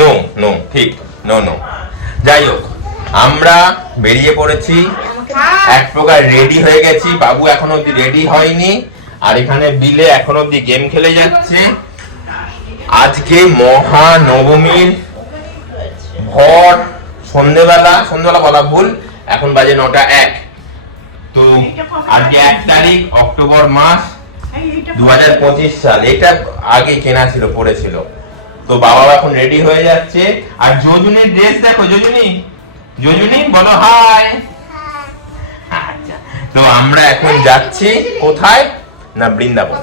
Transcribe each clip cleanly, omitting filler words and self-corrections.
No no ঠিক no no. যাই হোক আমরা বেরিয়ে পড়েছি, এক প্রকার রেডি হয়ে গেছি। বাবু এখনো অব্দি রেডি হয়নি, আর এখানে বিলে এখনো অব্দি গেম খেলে যাচ্ছে। আজকে মহানবমীর ভর সন্ধ্যেবেলা বলা ভুল, এখন বাজে 9:01। তো আজকে 1 তারিখ অক্টোবর মাস 2025 সাল। এটা আগে কেনা ছিল, পড়েছিল। তো বাবা এখন রেডি হয়ে যাচ্ছে। আর যোজনীর ড্রেস দেখো, যোজনী বলো হাই। আচ্ছা, তো আমরা এখন যাচ্ছি কোথায় না বৃন্দাবন।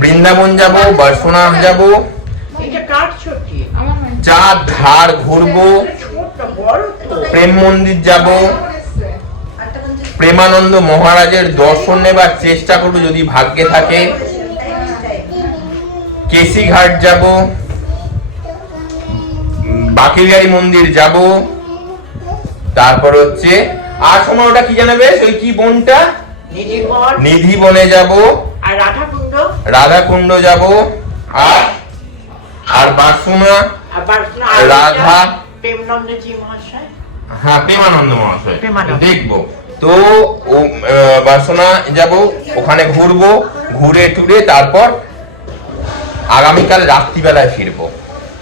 বৃন্দাবন যাব, বর্ষনাথ যাব, চার ধার ঘুরবো, প্রেম মন্দির যাব, প্রেমানন্দ মহারাজের দর্শন নেবার চেষ্টা করবো যদি ভাগ্যে থাকে, কেসি ঘাট যাব, বাকিরগাড়ি মন্দির যাব, তারপর হচ্ছে আর সময় ওটা কি জানাবে ওই কি বনটা নিধি বনে যাব, আর রাধাকুণ্ড যাব, আর বাসুনা রাধা প্রেমানন্দ মহাশয় দেখবো। তো বাসনা যাব, ওখানে ঘুরবো, ঘুরে টুরে তারপর আগামীকাল রাত্রিবেলায় ফিরবো।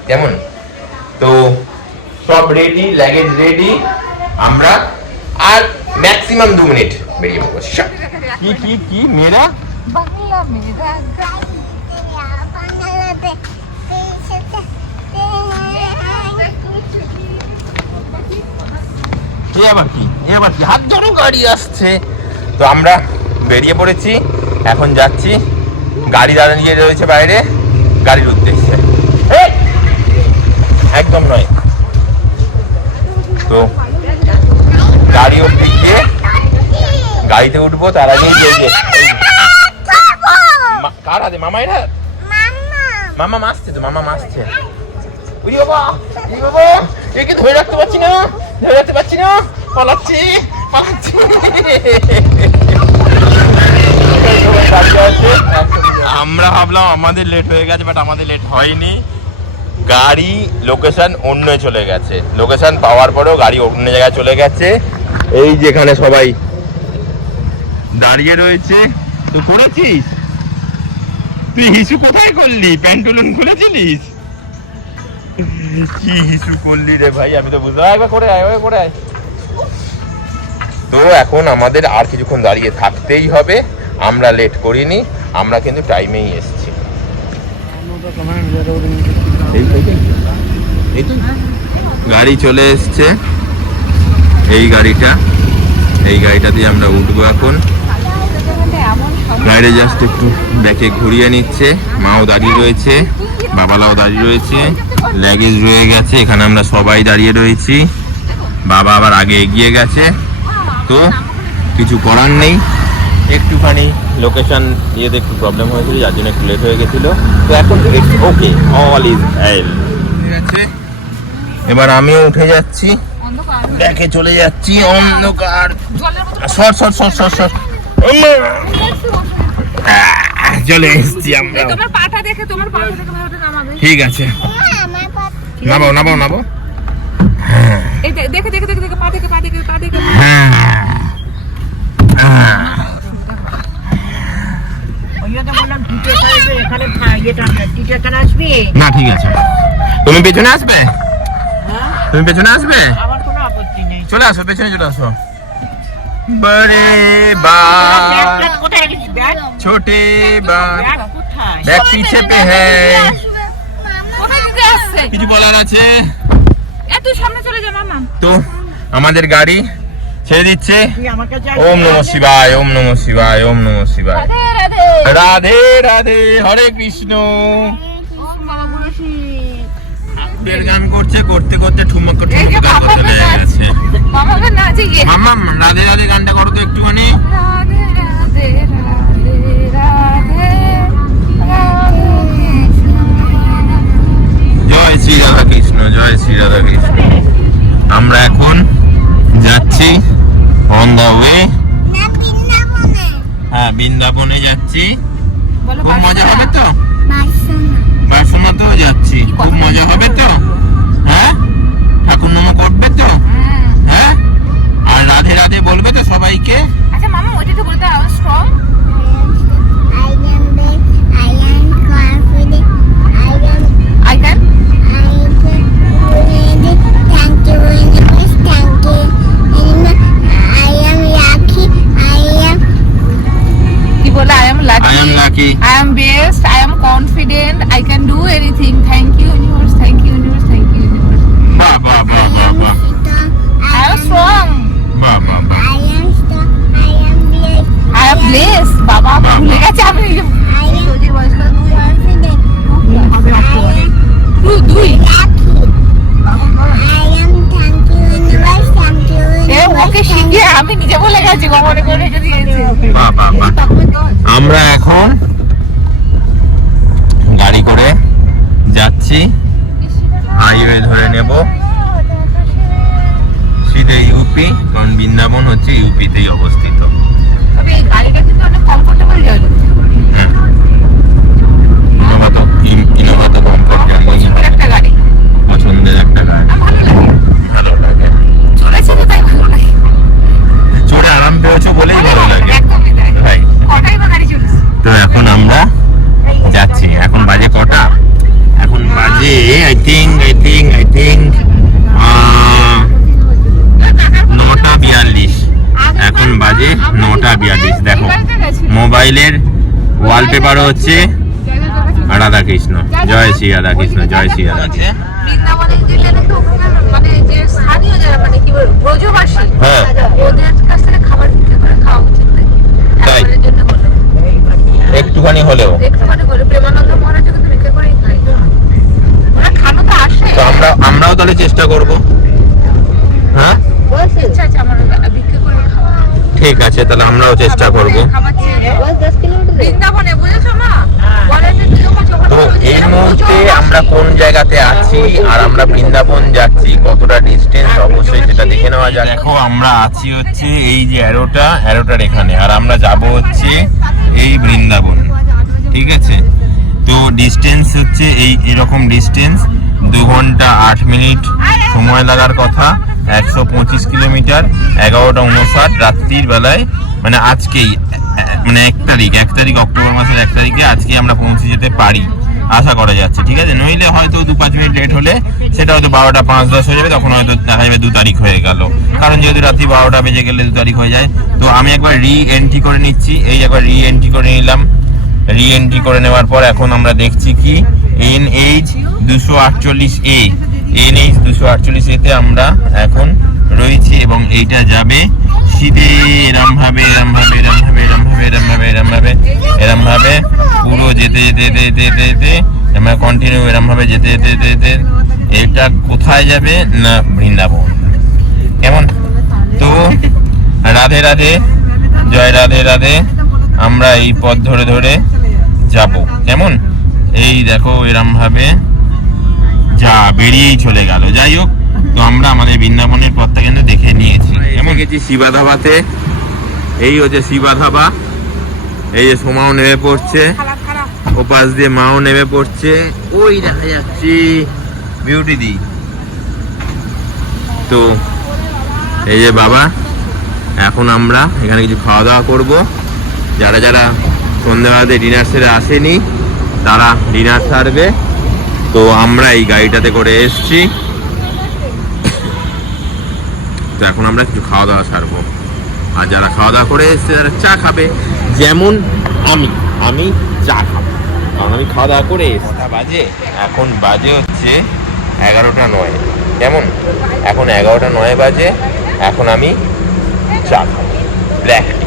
কেমন? তো সব রেডি, লাগেজ রেডি, আমরা আর ম্যাক্সিমাম 2 মিনিট বেরিয়ে পড়বো। কি কি কি মেরা বাংলা মেরা গান বাংলাতে এবার কি হাত ধরো, গাড়ি আসছে। তো আমরা বেরিয়ে পড়েছি, এখন যাচ্ছি। গাড়ি দাঁড়িয়ে রয়েছে বাইরে গাড়ির উদ্দেশ্যে, একদম নয়। তো গাড়ি অব্দি গিয়ে গাড়িতে উঠবো, তার আগে কার হাতে মামাইর হাত, মামা মাসছে তো, মামা মাসছে। একে ধরে রাখতে পারছি না, পালাচ্ছি। আমরা ভাবলাম আমাদের লেট হয়ে গেছে, বাট আমাদের লেট হয়নি। গাড়ি লোকেশন অন্য চলে গেছে, লোকেশন পাওয়ার পরেও গাড়ি অন্য জায়গায় চলে গেছে। এই যেখানে সবাই দাঁড়িয়ে রয়েছে। তো করেছিস তুই হিসু, কোথায় করলি? প্যান্টুলুন খুলেছিলিস? কি হিসু করলি রে ভাই, আমি তো বুঝলাম। একবার করে আয়। তো এখন আমাদের আর কিছুক্ষণ দাঁড়িয়ে থাকতেই হবে, আমরা লেট করিনি, আমরা কিন্তু টাইমেই এসেছি। গাড়ি চলে এসছে, এই গাড়িটাতে আমরা উঠবো এখন। গাড়ি জাস্ট একটু ব্যাকে ঘুরিয়ে নিচ্ছে, মাও দাঁড়িয়ে রয়েছে, বাবালাও দাঁড়িয়ে রয়েছে, লাগেজ রয়ে গেছে, এখানে আমরা সবাই দাঁড়িয়ে রয়েছি। বাবা আবার আগে এগিয়ে গেছে। তো কিছু করার নেই, একটুখানি লোকেশন ইয়েতে একটু প্রবলেম হয়েছিল, যার জন্য একটু লেট হয়ে গেছিলো। তো এখন it's okay, all is well. ঠিক আছে, এবার আমিও উঠে যাচ্ছি, দেখে চলে যাচ্ছি। অন্ধকার, সর চলে এসছি আমরা। ঠিক আছে, নামাও। না ঠিক আছে, তুমি পেছনে আসবে? আমার কোনো আপত্তি নেই, চলে আসো, পেছনে চলে আসো। बड़े छोटे बैग पीछे पे है। কিছু বলার আছে? তো আমাদের গাড়ি ছেড়ে দিচ্ছে। ওম নমঃ শিবায়, ওম নমঃ শিবায়, ওম নমঃ শিবায়। রাধে রাধে, হরে কৃষ্ণ। সুরের গান করছে, করতে করতে ঠুমক করতে লেগে গেছে। মাম্মা রাধে রাধে গানটা করো তো একটুখানি। জয় শ্রী রাধা কৃষ্ণ, জয় শ্রী রাধা কৃষ্ণ। আমরা এখন যাচ্ছি অন দা ওয়ে। হ্যাঁ, বৃন্দাবনে যাচ্ছি। খুব মজা হবে তো? বার্সোনাতেও যাচ্ছি, খুব মজা হবে তো? হ্যাঁ, ঠাকুর নাম করবে তো? হ্যাঁ, আর রাধে রাধে বলবে তো সবাইকে? আচ্ছা মামা ওইটা তো বলতে আওয়াজ স্ট্রং। I can কি বলে I am lucky, I am best, I am confident, I can do anything. Thank you universe, thank you universe, thank you universe. বাহ বাহ বাহ বাহ বাহ, I am strong, বাহ বাহ বাহ। I am blessed. বাবা ভুলে গেছে আমি দুই ওকে শিখিয়ে আমি নিজে বলে গেছি মনে করে রেখে দিয়েছি। বাহ বাহ বাহ। আমরা এখন গাড়ি করে যাচ্ছি, হাইওয়ে ধরে নেব সিধে ইউপি, কারণ বৃন্দাবন হচ্ছে ইউপিতেই অবস্থিত। তবে এই গাড়িটা কিন্তু অনেক কমফোর্টেবল জার্নি। ইনোভা তো কমফোর্ট জার্নি, একটা গাড়ি, পছন্দের একটা গাড়ি, ভালো লাগে। চলেছে তো তাই ভালো লাগে, চড়ে আরাম পেয়েছো বলেই ভালো লাগে। একদমই তাই। ভাই কটাই বা গাড়ি চলেছে? তো এখন আমরা যাচ্ছি। এখন বাজে কটা? এখন বাজে আই থিঙ্ক 9:42। এখন বাজে 9:42। দেখো মোবাইলের ওয়ালপেপারও হচ্ছে রাধা কৃষ্ণ, জয় শ্রী রাধা কৃষ্ণ, জয় শ্রী রাধা। বৃন্দাবনে গেলে নাকি ওখানে মানে যে স্থানীয় যারা মানে কি বলবো ব্রজবাসী, হ্যাঁ, ওদের কাছ থেকে খাবার বিক্রি করে খাওয়া উচিত নাকি? তাই? খাবারের জন্য হলো একটুখানি হলেও একটুখানি করে প্রেমানন্দ মহারাজ কিন্তু বিক্রি করে খাই, ওরা খানো তো আসে। তো আমরাও তাহলে চেষ্টা করব। হ্যাঁ ইচ্ছা আছে আমার বিক্রি করে খাওয়া। ঠিক আছে, তাহলে আমরাও চেষ্টা করব। বৃন্দাবনে বুঝেছো মা? বলে যে তো এই মুহূর্তে আমরা কোন জায়গাতে আছি আর আমরা বৃন্দাবন যাচ্ছি কতটা ডিস্টেন্স, অবশ্যই সেটা দেখে নেওয়া যাক। দেখো আমরা আছি হচ্ছে এই যে অ্যারোটার এখানে, আর আমরা যাব হচ্ছে এই বৃন্দাবন। ঠিক আছে, তো ডিস্টেন্স হচ্ছে এরকম ডিস্টেন্স 2 ঘন্টা 8 মিনিট সময় লাগার কথা, 125 কিলোমিটার, 11:59 রাত্রির বেলায়, মানে আজকেই, মানে 1 তারিখ অক্টোবর মাসের 1 তারিখে আজকে আমরা পৌঁছে যেতে পারি আশা করা যাচ্ছে। ঠিক আছে, নইলে হয়তো 2-5 মিনিট লেট হলে সেটা হয়তো 12টা 5-10 হয়ে যাবে, তখন হয়তো দেখা যাবে 2 তারিখ হয়ে গেল, কারণ যেহেতু রাত্রি 12টা বেজে গেলে 2 তারিখ হয়ে যায়। তো আমি একবার রি-এন্ট্রি করে নিচ্ছি, একবার রি-এন্ট্রি করে নিলাম। রি-এন্ট্রি করে নেওয়ার পর এখন আমরা দেখছি কি NH 248A, NH 248A তে আমরা এখন রয়েছি, এবং এইটা যাবে সিধে এরম ভাবে পুরো যেতে আমরা কন্টিনিউ এরম ভাবে যেতে এটা কোথায় যাবে না বৃন্দাবন। কেমন? তো রাধে রাধে, জয় রাধে রাধে। আমরা এই পথ ধরে যাব। কেমন? এই দেখো এরম ভাবে বেরিয়েই চলে গেল। যাই হোক, তো আমরা আমাদের বৃন্দাবনের পথটা কিন্তু দেখে নিয়েছি। কেমন? গেছি শিবা ধাবাতে, এই হচ্ছে শিবা ধাবা। এই যে সোমাও নেমে পড়ছে, ওপাশ দিয়ে মাও নেমে পড়ছে, ওই দেখা যাচ্ছে বিউটি দি। তো এই যে বাবা, এখন আমরা এখানে কিছু খাওয়া দাওয়া করবো। যারা সন্ধ্যাবেলাতে ডিনার সেরে আসেনি তারা ডিনার সারবে। তো আমরা এই গাড়িটাতে করে এসছি, তো এখন আমরা কিছু খাওয়া দাওয়া সারবো। আর যারা খাওয়া দাওয়া করে এসছে তারা চা খাবে, যেমন আমি চা খাবো, কারণ আমি খাওয়া দাওয়া করে এসছি। এখন বাজে হচ্ছে 11:09। কেমন? এখন 11:09 বাজে। এখন আমি চা খাবো, ব্ল্যাক টি।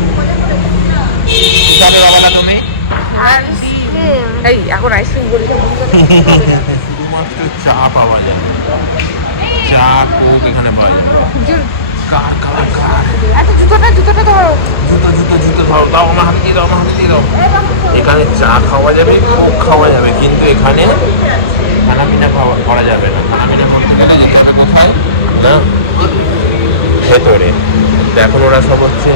তুমি এই এখন আইসক্রিম বলি শুধুমাত্র চা পাওয়া যায়, চা কোক এখানে পাওয়া যায়। কার কার কার জুতোটা জুতো ধরো, দাও আমার হাতে দিয়ে দাও, আমার হাতে দিয়ে দাও। এখানে চা খাওয়া যাবে, কোক খাওয়া যাবে, কিন্তু এখানে খানাপিনা করা যাবে না। খানাপিনা করতে গেলে যেতে হবে কোথায় না, ভেতরে। তো এখন ওরা সব হচ্ছে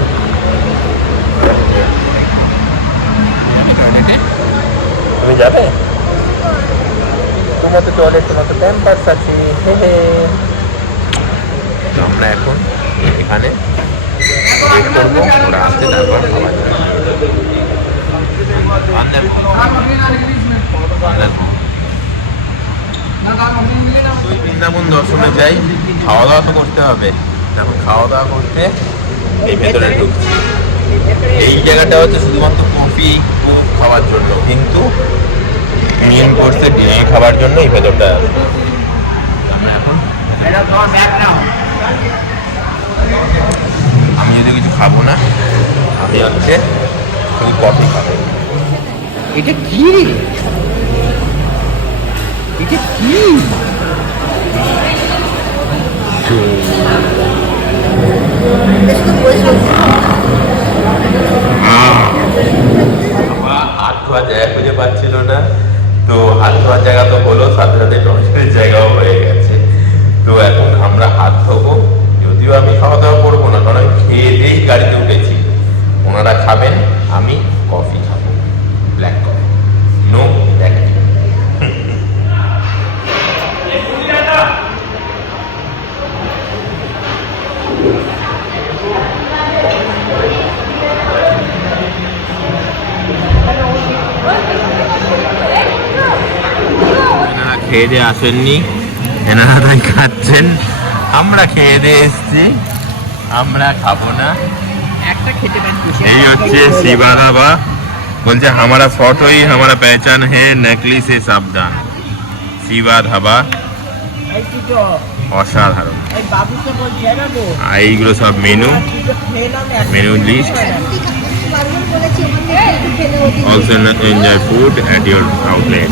তুমি যাবে, তোমার তো টয়লেট, তোমার তো প্যাম্পার্স আছে। তো আমরা এখন এখানে ওয়েট করবো, ওরা আসতে, তারপর খাওয়া যাবে। বৃন্দাবন দর্শনে যাই, খাওয়া দাওয়া তো করতে হবে। এখন খাওয়া দাওয়া করতে এই ভেতরে ঢুকছি। এই জায়গাটা হচ্ছে শুধুমাত্র কফি কোক খাওয়ার জন্য, কিন্তু মেন কোর্সে ডিনার খাবার জন্য এই ভেতরটা আছে। আমরা এখন আমি যদি কিছু খাবো না, আমি হচ্ছে শুধু কফি খাবো। এটা কি রে, এটা কি? আমার হাত ধোয়ার জায়গা খুঁজে পাচ্ছিল না, তো হাত ধোয়ার জায়গা তো হলো, সাথে সাথে টয়লেটের জায়গাও হয়ে গেছে। তো এখন আমরা হাত ধোবো, যদিও আমি খাওয়া দাওয়া করবো না, কারণ আমি খেয়ে দিয়েই গাড়িতে উঠেছি। ওনারা খাবেন, আমি কফি খাবো, ব্ল্যাক কফি, নো ব্ল্যাক। এনারা খেয়ে দিয়ে আসেননি, এনারা তাই খাচ্ছেন। আমরা খেয়ে দিয়ে এসছি, আমরা খাবো না। একটা খেতে পারছি। এই হচ্ছে শিবা ধাবা, বলছে हमारा फोटो ही हमारा पहचान है, नकली से सावधान। শিবা ধাবা অসাধারণ। আর এইগুলো সব menu list. Also enjoy food at your outlet.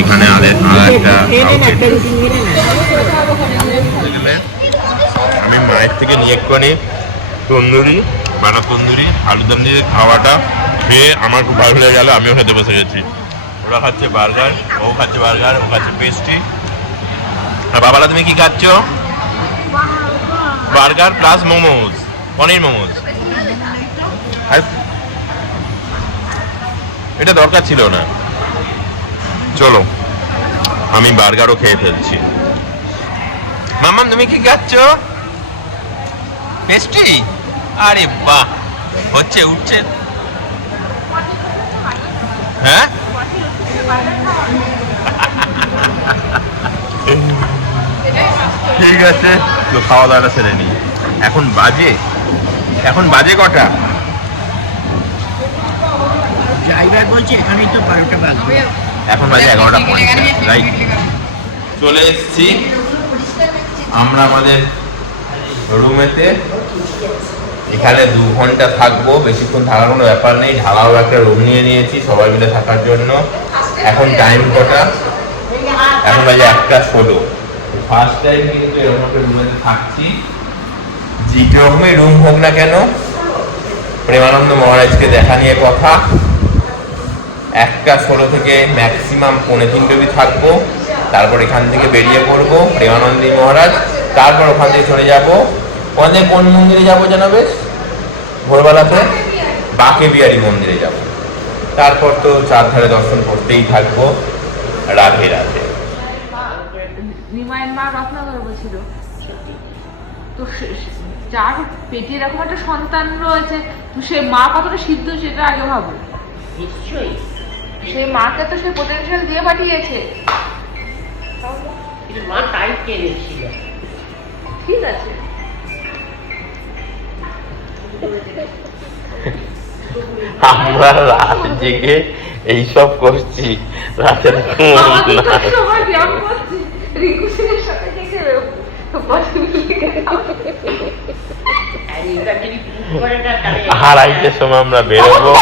এখানে আরেকটা আউটলেট। আমি মায়ের থেকে নিয়ে এক্ষুনি তন্দুরি, বাটা তন্দুরি আলুদম দিয়ে খাওয়াটা খেয়ে আমার খুব ভালো লেগে গেল। আমিও খেতে বসে গেছি। ওরা খাচ্ছে বার্গার, ও খাচ্ছে বার্গার, ও খাচ্ছে পেস্ট্রি। আর বাবালা তুমি কি খাচ্ছ? বার্গার প্লাস মোমোজ, পনির মোমোজ। এটা দরকার ছিল না। চলো আমি বার্গারও খেয়ে ফেলছি। মাম্মাম তুমি কি খাচ্ছ? পেস্ট্রি? আরে বাহ, হচ্ছে, উঠছে। হ্যাঁ ঠিক আছে, তো খাওয়া দাওয়াটা সেরে নি। এখন বাজে কটা? ড্রাইভার বলছে এখানেই তো 12টা বাজবে। এখন বাজে 11:50, রাইট। চলে এসেছি আমরা আমাদের রুমেতে। এখানে 2 ঘন্টা থাকবো, বেশিক্ষণ থাকার কোনো ব্যাপার নেই। ঢালাও একটা রুম নিয়ে নিয়েছি সবাই মিলে থাকার জন্য। এখন টাইম কটা? এখন বাজে 1:16। ফার্স্ট টাইম কিন্তু এরকম একটা রুমেতে থাকছি। যেরকমই রুম হোক না কেন, প্রেমানন্দ মহারাজকে দেখা নিয়ে কথা। 1:16 থেকে ম্যাক্সিমাম 2:45 অবধি থাকবো। তারপর এখান থেকে বেরিয়ে পড়বো প্রেমানন্দী মহারাজ। তারপর ওখান থেকে চলে যাবো কোন মন্দিরে যাবো জানাবে? ভোরবেলাতে বাঁকে বিহারী মন্দিরে যাব। তারপর তো চারধারে দর্শন করতেই থাকবো। রাধে রাধে। নিমায়ের মা রত্নাকর বলছিল তো যার পেটে এরকম একটা সন্তান রয়েছে, তো সে মা কতটা সিদ্ধ সেটা আগে ভাবো। নিশ্চয়ই সেই মাকে তো সে পোটেনশিয়াল দিয়ে পাঠিয়েছে। মা টাইট টেনেছিল। ঠিক আছে, আমরা রাত জেগে এইসব করছি, রাতের আড়াইটের সময় আমরা বেরোবো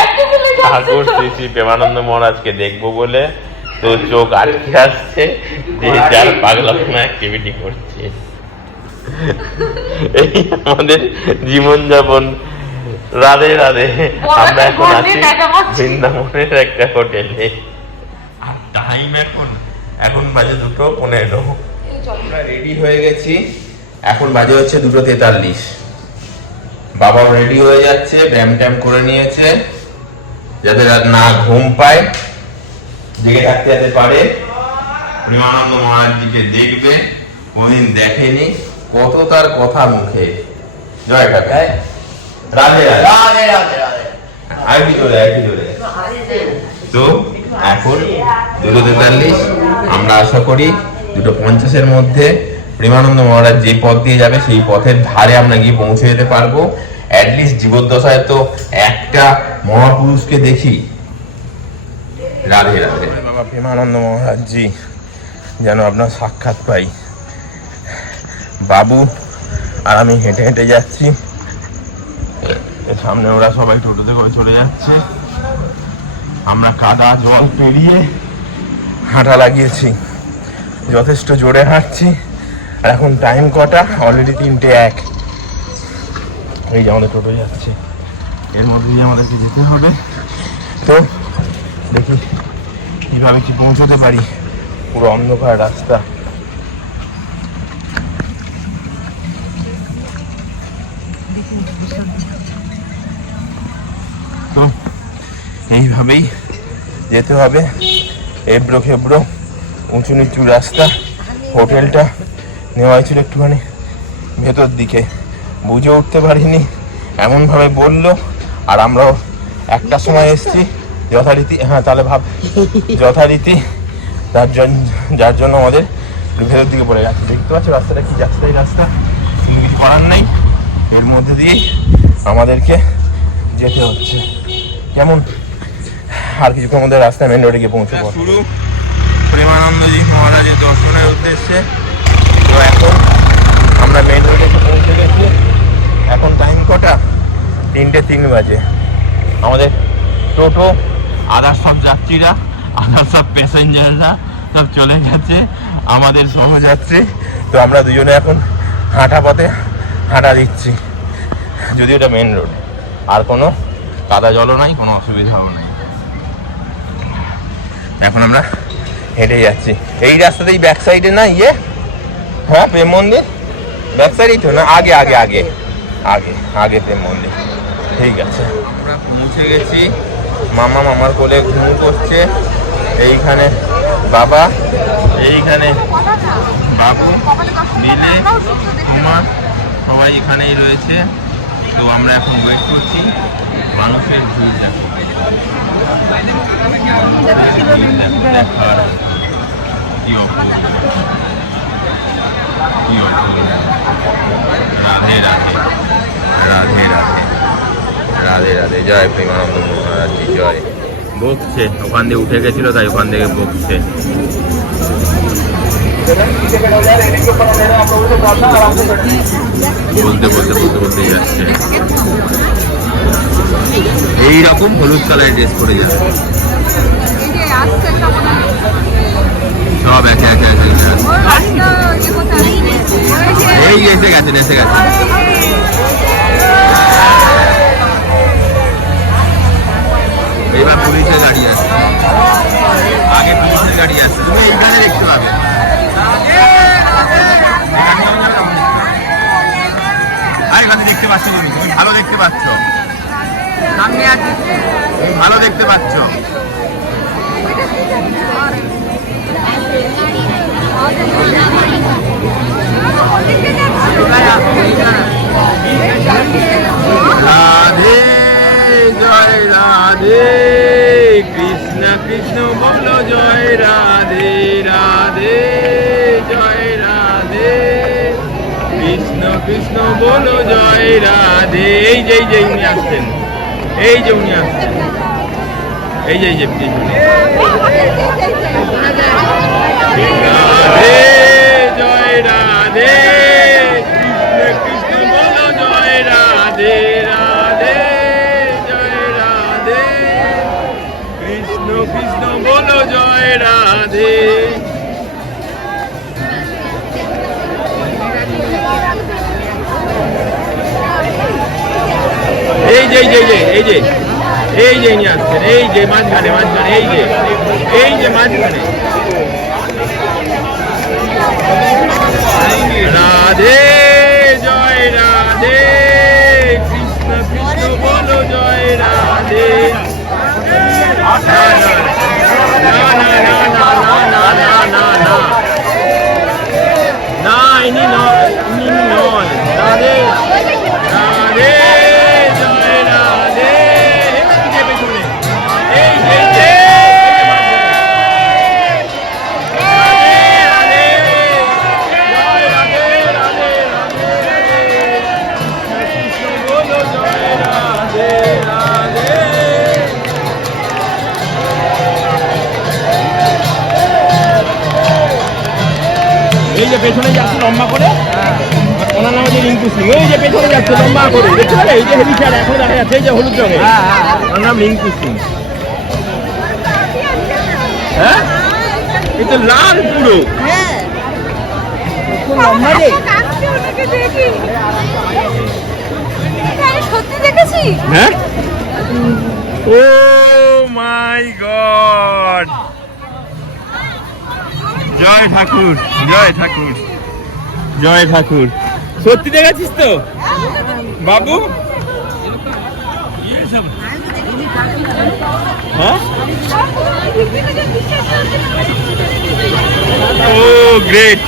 ঠাকুর শ্রী শ্রী প্রেমানন্দ মহারাজকে দেখবো বলে। তো চোখ আটকে আসছে, যে যার পাগলামো অ্যাক্টিভিটি করছে। এই আমাদের জীবনযাপন। রাধে রাধে। আমরা এখন আছি বৃন্দাবনের একটা হোটেলে। আর টাইম এখন বাজে 2:15। আমরা রেডি হয়ে গেছি, এখন বাজে হচ্ছে 2:43। বাবাও রেডি হয়ে যাচ্ছে, ব্যায়াম ট্যাম করে নিয়েছে যাতে না ঘুম পায়, জেগে থাকতে যাতে পারে। প্রেমানন্দ মহারাজজিকে দেখবে, কোনদিন দেখেনি, কত তার কথা মুখে। জয় কাকায় রাধে রাধে রাধে রাধে। আর কি চলে তো এখন 2:43। আমরা আশা করি 2:50-এর মধ্যে প্রেমানন্দ মহারাজ যে পথ দিয়ে যাবে সেই পথের ধারে আমরা গিয়ে পৌঁছে যেতে পারবো। অ্যাটলিস্ট জীবদ্দশায় তো একটা মহাপুরুষকে দেখি। রাধে রাধে। বাবা প্রেমানন্দ মহারাজজি যেন আপনার সাক্ষাৎ পাই। বাবু আর আমি হেঁটে হেঁটে যাচ্ছি, সামনে ওরা সবাই টোটোতে করে চলে যাচ্ছে। আমরা কাদা জল পেরিয়ে হাঁটা লাগিয়েছি, যথেষ্ট জোরে হাঁটছি। আর এখন টাইম কটা? অলরেডি 3:01। এই যে আমাদের টোটো যাচ্ছে, এর মধ্যেই আমাদেরকে যেতে হবে। তো দেখি কিভাবে কি পৌঁছতে পারি। পুরো অন্ধকার রাস্তা। তো এইভাবেই যেতে হবে, এবড়ো খেবড়ো উঁচু নিচু রাস্তা। হোটেলটা নেওয়া হয়েছিল একটুখানি ভেতর দিকে, বুঝে উঠতে পারিনি, এমনভাবে বললো। আর আমরাও একটা সময় এসছি যথারীতি, হ্যাঁ তাহলে ভাব যথারীতি, যার জন্য আমাদের ভেতর দিকে পড়ে গেছে। দেখতে পাচ্ছ রাস্তাটা কি যাচ্ছে, এই রাস্তা কিন্তু কিছু করার নেই, এর মধ্যে দিয়েই আমাদেরকে যেতে হচ্ছে। কেমন আর কিছুক্ষণ মধ্যে রাস্তায় মেন রোডে গিয়ে পৌঁছবো। শুরু প্রেমানন্দজি মহারাজের দর্শনের উদ্দেশ্যে। তো এখন আমরা মেন রোডে পৌঁছে গেছি। এখন টাইম কটা? 3:03 বাজে। আমাদের টোটো আদার সব যাত্রীরা, আদার সব প্যাসেঞ্জাররা সব চলে গেছে, আমাদের সহযাত্রী। তো আমরা দুজনে এখন হাঁটা পথে হাঁটা দিচ্ছি, যদিও এটা মেন রোড, আর কোনো কাদা জলও নাই, কোনো অসুবিধাও নাই। এখন আমরা হেঁটে যাচ্ছি এই রাস্তাতেই, ব্যাক সাইডে না ইয়ে, হ্যাঁ প্রেম মন্দির ব্যাক সাইডেই তো না? আগে আগে আগে আগে আগে প্রেম মন্দির। ঠিক আছে, আমরা পৌঁছে গেছি। মামা মামার কোলে ঘুম করছে, এইখানে বাবা, এইখানে বাবু, মিলে তোমার সবাই এখানেই রয়েছে। তো আমরা এখন ওয়েট করছি মানুষের ভিড় দেখার। রাধে রাধে রাধে রাধে রাধে রাধে। জয় প্রেমানন্দ মহারাজজি জয়। বকছে, ওখান দিয়ে উঠে গেছিল তাই ওখান থেকে বকছে। বলতে বলতে বলতে বলতে যাচ্ছে। এইরকম হলুদ কালারের ড্রেস পরে যাবে সব একে একে একে। এই এসে গেছেন এসে গেছেন। এবার পুলিশের গাড়ি আসছে, আগে পুলিশের গাড়ি আসছে। তুমি এইখানে দেখতে পাবে, আর এখানে দেখতে পাচ্ছ, তুমি ভালো দেখতে পাচ্ছ, তুমি ভালো দেখতে পাচ্ছ। রাধে জয় রাধে, কৃষ্ণ কৃষ্ণ বলো জয় রাধে রাধে, জয় রাধে কৃষ্ণ কৃষ্ণ বলো জয় রাধে। এই যে উনি আসছেন, এই যে উনি আসছেন, এই যে রাধে জয় রাধে, কৃষ্ণ কৃষ্ণ বলো জয় রাধে রাধে, জয় রাধে কৃষ্ণ কৃষ্ণ বলো জয় রাধে। এই যে এই যে এই যে নিয়ে আসছেন, এই যে মাঝখানে এই যে মাঝখানে। রাধে জয় রাধে, কৃষ্ণ কৃষ্ণ বলো জয় রাধে। না না না না না না না না না না, ইনি নয়, রাধে রাধে জয় রাধে। এই যে পেছনে যাচ্ছে লম্বা করে, ওনার নাম হচ্ছে রিঙ্কু সিং। এই যে পেছনে যাচ্ছে লম্বা করে, দেখতে পারে এই যে হেভি শার্ট এখন দেখা যাচ্ছে, এই যে হলুদ রঙের, ওনার নাম রিঙ্কু সিং। হ্যাঁ, এই তো লাল পুরো লম্বা রে। সত্যি দেখেছি? হ্যাঁ, ও মাই গড, জয় ঠাকুর জয় ঠাকুর জয় ঠাকুর। সত্যি দেখেছিস তো বাবু? হ্যাঁ, ও গ্রেট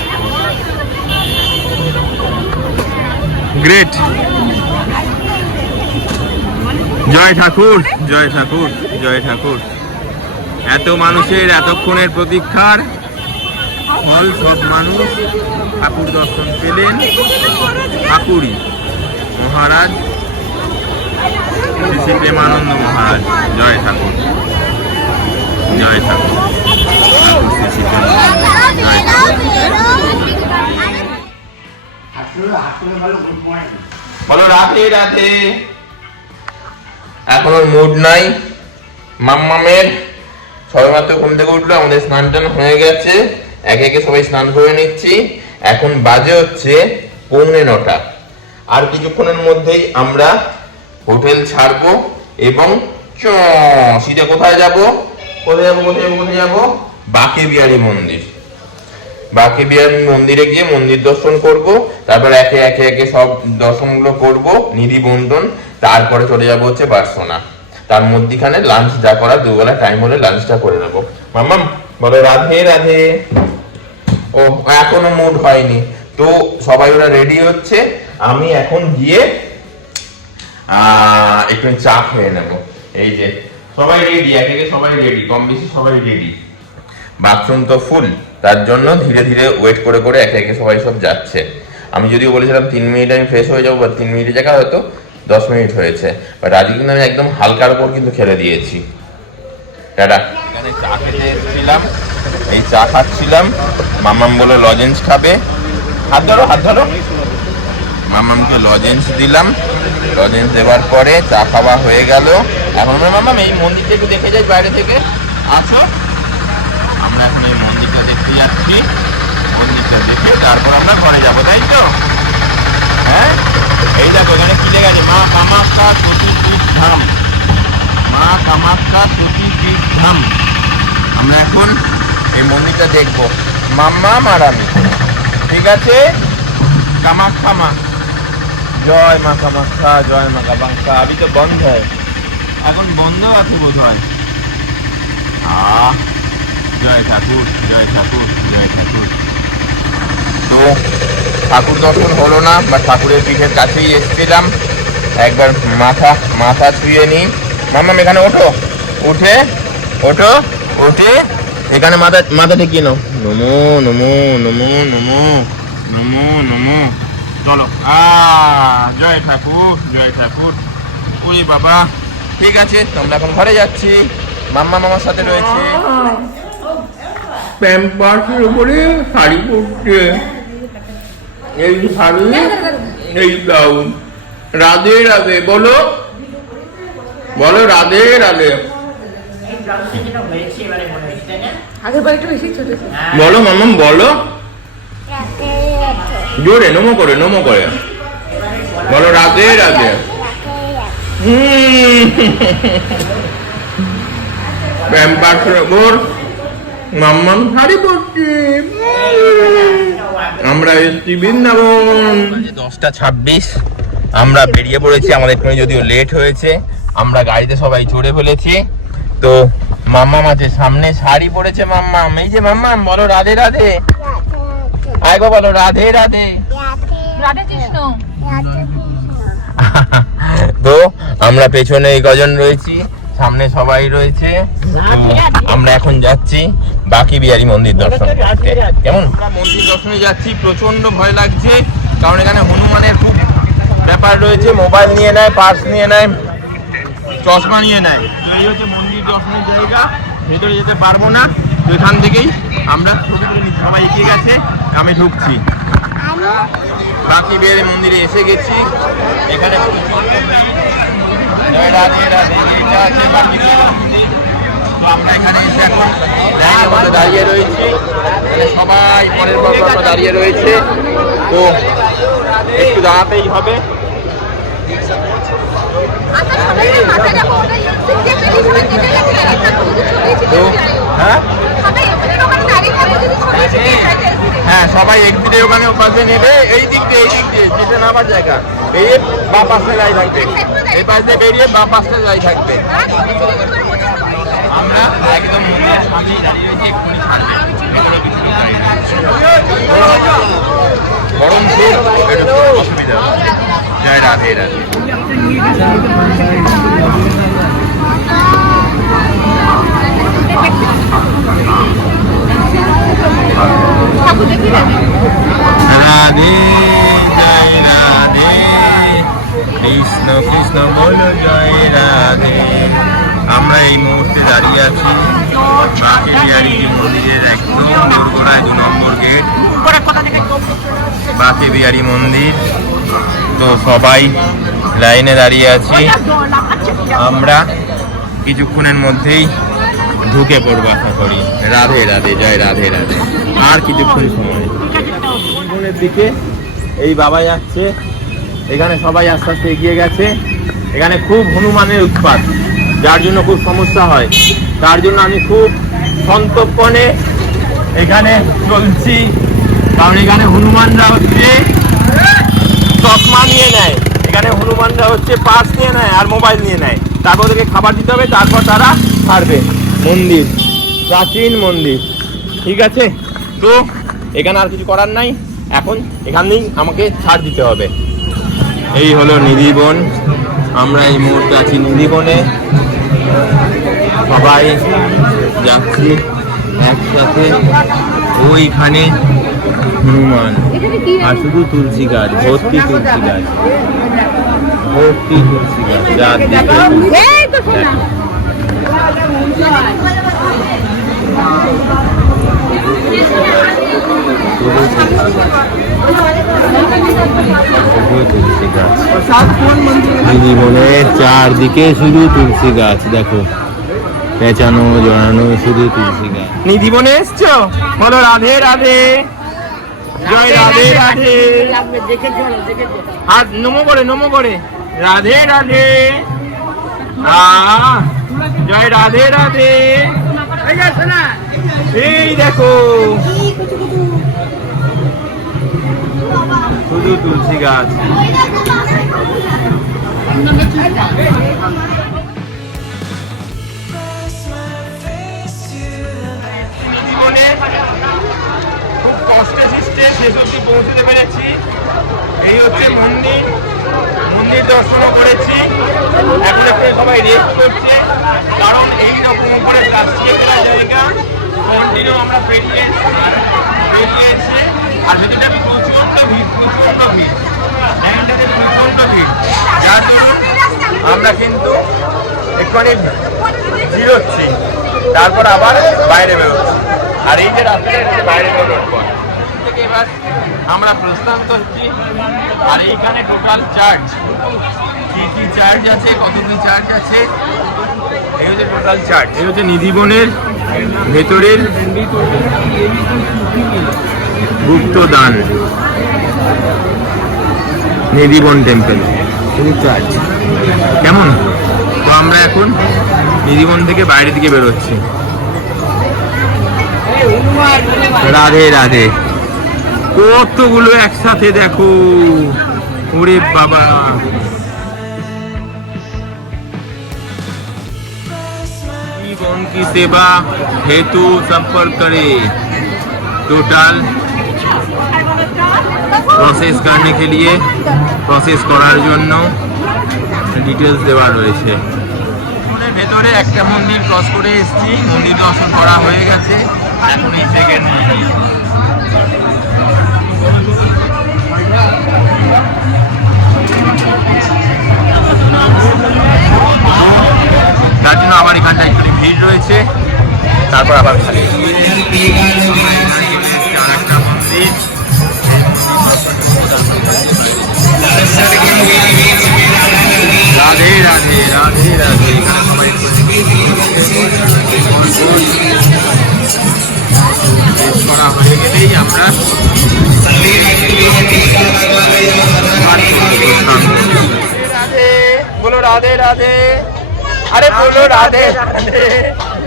গ্রেট, জয় ঠাকুর জয় ঠাকুর জয় ঠাকুর। এত মানুষের এতক্ষণের প্রতীক্ষার ফল, সব মানুষ ঠাকুর দর্শন পেলেন। ঠাকুরই মহারাজ শ্রী প্রেমানন্দ মহারাজ, জয় ঠাকুর জয় ঠাকুর ঠাকুর শ্রী শ্রী প্রেমানন্দ, জয় ঠাকুর। বলো রাধে রাধে। এখন ওর মুড নাই মাম্মামের, সবেমাত্র ঘুম থেকে উঠলো, আমাদের স্নান টান হয়ে গেছে, একে একে সবাই স্নান করে নিচ্ছি। এখন বাজে হচ্ছে 9:45, আর কিছুক্ষণের মধ্যেই আমরা হোটেল ছাড়বো এবং সিধে কোথায় যাব, কোথায় যাব? বাকে বিহারী মন্দির। বাকে বিহারী মন্দিরে গিয়ে মন্দির দর্শন করব, তারপর একে একে সব দর্শনগুলো করব, নিধি বন্টন, তারপরে চলে যাব হচ্ছে বার্সোনা। তার মধ্যখানে লাঞ্চ যা করার, দুবেলা টাইম হলে লাঞ্চটা করে নেবো। মাম্মাম বলো রাধে রাধে। ও এখনো মুড হয়নি, তো সবাই ওরা রেডি হচ্ছে, আমি এখন গিয়ে একটু চা খেয়ে নেব। এই যে সবাই রেডি, একে সবাই রেডি, কম বেশি সবাই রেডি। বাথরুম তো ফুল, তার জন্য ধীরে ধীরে ওয়েট করে করে একে সবাই সব যাচ্ছে। আমি যদিও বলেছিলাম 3 মিনিট আমি ফ্রেশ হয়ে যাবো, বা 3 মিনিটের জায়গা হয়তো 10 মিনিট হয়েছে, বাট আজকে কিন্তু আমি একদম হালকার উপর কিন্তু খেলে দিয়েছি। টাটা। এখানে চা খেতে এসেছিলাম, এই চা খাচ্ছিলাম, মাম্মাম বলে লজেন্স খাবে, হাত ধরো। মাম্মামকে লজেন্স দিলাম, লজেন্স দেওয়ার পরে চা খাওয়া হয়ে গেল। এখন মাম্মাম এই মন্দিরটা একটু দেখে যাই বাইরে থেকে, আসো। আমরা এখন এই মন্দিরটা দেখতে যাচ্ছি, মন্দিরটা দেখে তারপর আমরা ঘরে যাবো, তাই তো? হ্যাঁ, এই দেখো এখানে কি লেখা আছে, মা কামাখ্যা সতীপীঠ ধাম, মা কামাখ্যা সতীপীঠ ধাম। আমরা এখন এই মন্দিরটা দেখবো, মাম্মাম আর আমি, ঠিক আছে? কামাখ্যা মা, জয় মা কামাখ্যা, জয় মা কামাখ্যা। আবি তো বন্ধ হয়, এখন বন্ধ আছে বোধ হয়। জয় ঠাকুর জয় ঠাকুর জয় ঠাকুর। তো ঠাকুর দর্শন হলো না, বা ঠাকুরের পিঠের কাছেই এসেছিলাম, একবার মাথা ছুঁয়ে নিই। মাম্মাম এখানে ওঠে এখানে মাথা ঠেকিয়ে নাও। নমো নমো নমো নমো নমো নমো। চলো, জয় ঠাকুর। ওই বাবা, ঠিক আছে, আমরা এখন ঘরে যাচ্ছি। মাম্মা মামার সাথে রয়েছে, প্যাম্পার্সের উপরে শাড়ি পরছে, এই শাড়ি এই ব্লাউজ। রাধে রাধে বলো রাধে রাধে। বলো মাম্মাম, বলো জোরে, নমো করে বলো রাধে রাধে। প্যাম্পার সরোবর মাম্মাম শাড়ি পরছি। আমরা এসছি বৃন্দাবন। 10:26 আমরা বেরিয়ে পড়েছি, আমাদের একটু যদিও লেট হয়েছে। আমরা গাড়িতে সবাই চড়ে ফেলেছি। তো মাম্মাম আছে সামনে, শাড়ি পরেছে মাম্মাম। এই যে মাম্মাম, বলো রাধে রাধে। আয় গো বলো রাধে রাধে। রাধে কৃষ্ণ। তো আমরা পেছনে এই কজন রয়েছি, সামনে সবাই রয়েছে। তো আমরা এখন যাচ্ছি বাকি বিহারী মন্দির দর্শন করতে। কেমন আমরা মন্দির দর্শনে যাচ্ছি, প্রচন্ড ভয় লাগছে, কারণ এখানে হনুমানের খুব ব্যাপার রয়েছে। মোবাইল নিয়ে নেয়, পার্স নিয়ে নেয়, চশমা নিয়ে নেয়। তো এই হচ্ছে মন্দির দর্শনের জায়গা, ভেতরে যেতে পারবো না। তো এখান থেকেই আমরা ছবি তুলে নিচ্ছি, সবাই এগিয়ে গেছে, আমি ঢুকছি। বাকি বিহারী মন্দিরে এসে গেছি। এখানে জয় রাধে রাধে, এটা আছে বাকি বিহারী মন্দির। তো আমরা এখানে এসে এখন লাইনের মধ্যে দাঁড়িয়ে রয়েছি। এখানে সবাই পরের পর পর দাঁড়িয়ে রয়েছে। তো একটু দাঁড়াতেই হবে। তো হ্যাঁ, সবাই এক্সিটে ওখানে পাশে নেবে। এই দিক দিয়ে যেটা নামার জায়গা, এই বা পাশে যাই থাকবে, এই পাশে বেরিয়ে বা পাশে যাই থাকবে। আমরা একদম সামনেই দাঁড়িয়ে রয়েছি, এক্ষুনি ছাড়বে। গরম ছিল, একটু অসুবিধা হচ্ছে। জয় রাধে রাধে। রাধে জয় রাধে, কৃষ্ণ কৃষ্ণ বলো জয় রাধে। আমরা এই মুহূর্তে দাঁড়িয়ে আছি বাঁকে বিহারী মন্দিরের একদম দোরগোড়ায়, 2 নম্বর গেট, বাঁকে বিহারী মন্দির। তো সবাই লাইনে দাঁড়িয়ে আছি, আমরা কিছুক্ষণের মধ্যেই ঢুকে পড়বো আশা করি। রাধে রাধে, জয় রাধে রাধে। আর কিছুক্ষণ সময় জীবনের দিকে এই বাবা যাচ্ছে, এখানে সবাই আস্তে আস্তে এগিয়ে গেছে। এখানে খুব হনুমানের উৎপাত, যার জন্য খুব সমস্যা হয়। তার জন্য আমি খুব সন্তর্পণে এখানে চলছি, কারণ এখানে হনুমানরা হচ্ছে চশমা নিয়ে নেয়, এখানে হনুমানরা হচ্ছে পার্স নিয়ে নেয় আর মোবাইল নিয়ে নেয়। তারপর ওদেরকে খাবার দিতে হবে, তারপর তারা ছাড়বে। মন্দির, প্রাচীন মন্দির, ঠিক আছে। তো এখানে আর কিছু করার নাই, এখন এখানেই আমাকে ছাড় দিতে হবে। এই হলো নিধিবন, আমরা এই মুহূর্তে আছি নিধিবনে। সবাই যাচ্ছি একসাথে। ওইখানে হনুমান আর শুধু তুলসী গাছ, ভর্তি তুলসী গাছ, ভর্তি তুলসী গাছ, যার দিকে জীবনের চারদিকে শুধু তুলসী গাছ, দেখো পেঁচানো জড়ানো শুধু তুলসী গাছ। নিধিবনে এসছো, বলো রাধে রাধে, জয় রাধে রাধে। আর নমো করে রাধে রাধে, জয় রাধে রাধে। এই দেখো শুধু তুলসী গাছ। খুব কষ্টে সৃষ্টে শেষ অবধি পৌঁছতে পেরেছি। এই হচ্ছে মন্দির, মন্দির দর্শনও করেছি। এখন একটু সবাই রেস্ট করছে, কারণ এইরকম উপরে প্লাস্টিকের জায়গা কন্টিনিউ আমরা বেরিয়েছি। আর ভেতরটা প্রচন্ড ভিড়, যার জন্য আমরা কিন্তু একটুখানি জিরোচ্ছি, তারপর আবার বাইরে বেরোচ্ছি। আর এই যে রাস্তাটা বাইরে বেরোনোর পর থেকে এবার আমরা প্রস্থান করছি। আর এইখানে টোটাল চার্জ, কি চার্জ আছে, কত কি চার্জ আছে, এই হচ্ছে টোটাল চার্জ। এই হচ্ছে নিধিবনের ভেতরের গুপ্তদান, নিধিবন টেম্পল, চার্জ। কেমন? তো আমরা এখন নিধিবন থেকে বাইরের দিকে বেরোচ্ছি। রাধে রাধে। কতগুলো একসাথে দেখো, ওরে বাবা। निधिवन की सेवा हेतु संपर्क करे। टोटल প্রসেস करने के लिए প্রসেস করার জন্য ডিটেলস দেওয়া রয়েছে। ভেতরে একটা মন্দির ক্রস করে এসেছি, মন্দির দর্শন করা হয়ে গেছে। এখন এই সেকেন্ড মন্দির। তার জন্য আবার এখানটা একটু ভিড় রয়েছে, তারপর আবার খালি। আরেকটা মন্দির, রাধে রাধে রাধে রাধে। করা হয়ে গেলেই আমরা বলো রাধে রাধে। আরে বলো রাধে রাধে,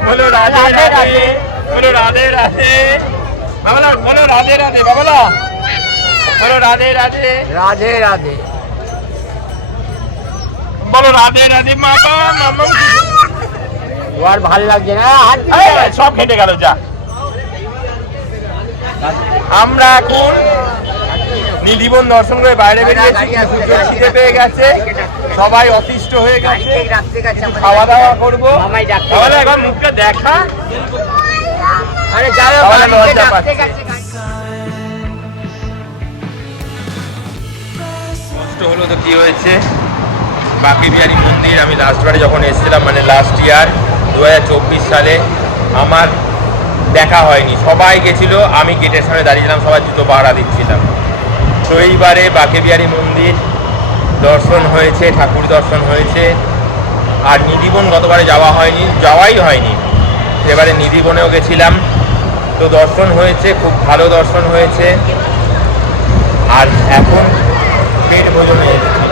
বলো রাধে রাধে, বলো রাধে রাধে বাবলা, বলো রাধে রাধে বাবলা, বলো রাধে রাধে রাধে রাধে, বলো রাধে রাধে। মামা মামা আর ভালো লাগছে না, সব খেটে গেল। যা, আমরা এখন নিধিবন দর্শন করে বাইরে বেরিয়েছি। সুযোগ খিদে পেয়ে গেছে, সবাই অতিষ্ঠ হয়ে গেছে, খাওয়া দাওয়া করবো। একবার মুখটা দেখা, লজ্জা পাচ্ছে। কষ্ট হলো তো কি হয়েছে, বাকি বিহারী মন্দির আমি লাস্টবারে যখন এসেছিলাম, মানে লাস্ট ইয়ার 2024 সালে, আমার দেখা হয়নি। সবাই গেছিল, আমি গেটের সামনে দাঁড়িয়েছিলাম, সবাই জুতো পাহারা দিচ্ছিলাম। তো এইবারে বাঁকে বিহারী মন্দির দর্শন হয়েছে, ঠাকুর দর্শন হয়েছে। আর নিধিবন গতবারে যাওয়াই হয়নি। এবারে নিধিবনেও গেছিলাম, তো দর্শন হয়েছে, খুব ভালো দর্শন হয়েছে। আর এখন পেট ভোজনে এসেছি,